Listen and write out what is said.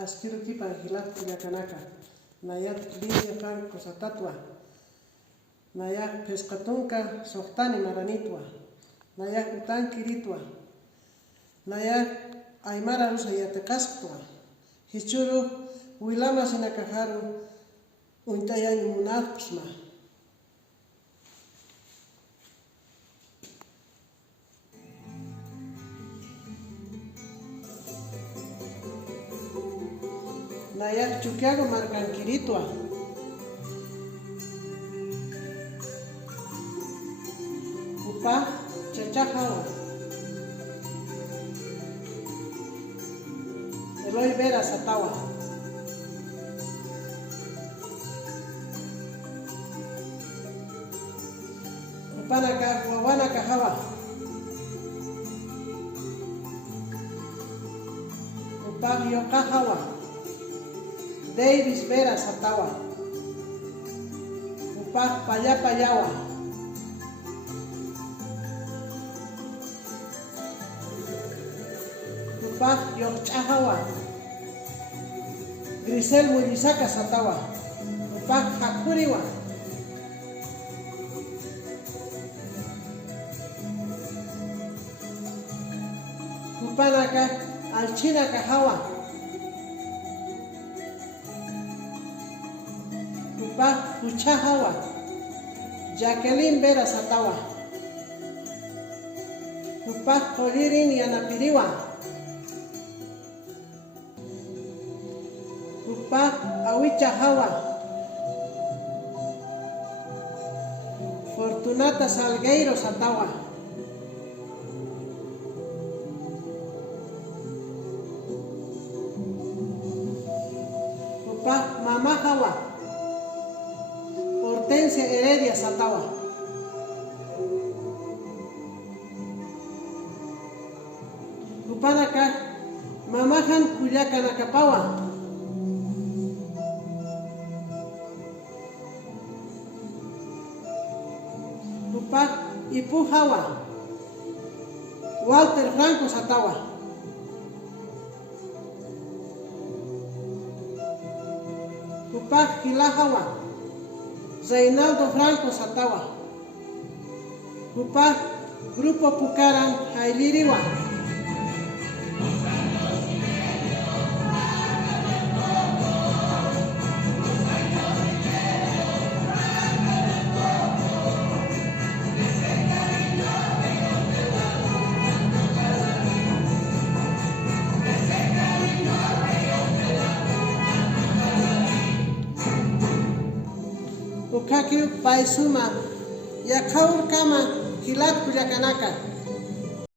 Askirukipa hilat kuyakanaka. Nayat Lidia Franco Satatwa. Nayak Pescatunca Softani Maranitwa. Nayak Utan Kiritwa. Nayak Aymara Rusa Yatakastwa. Hichuru Wilama Sinakaharu Untayan Munapsma. Nayak Chukiago Marcan Kiritwa. Upa Chachajawa. Eloy Vera Satawa. Upanaka Wawana Kahawa. Upa Yokahawa. Davis Vera Satawa. Upa Payapayawa. Upa Yorchahawa. Grisel Mulisaka Satawa. Upa Hakuriwa. Upanaka Alchina Kahawa. Upa Uchahawa. Jacqueline Vera Satawa. Upa Holirin Yanapiriwa. Upa Awichahawa. Fortunata Salgueiro Satawa. Upa Mamahawa. Hortensia Heredia Satawa. Upanaka Mamahan Kuyakanakapawa. Upa Ipuhawa. Walter Franco Satawa. Upa Hilahawa. Reinaldo Franco Satawa. Upa Grupo Pucaran Hailiriwa. Ukaki Paisuma Yakaur Kama Hilat Kuyakanaka.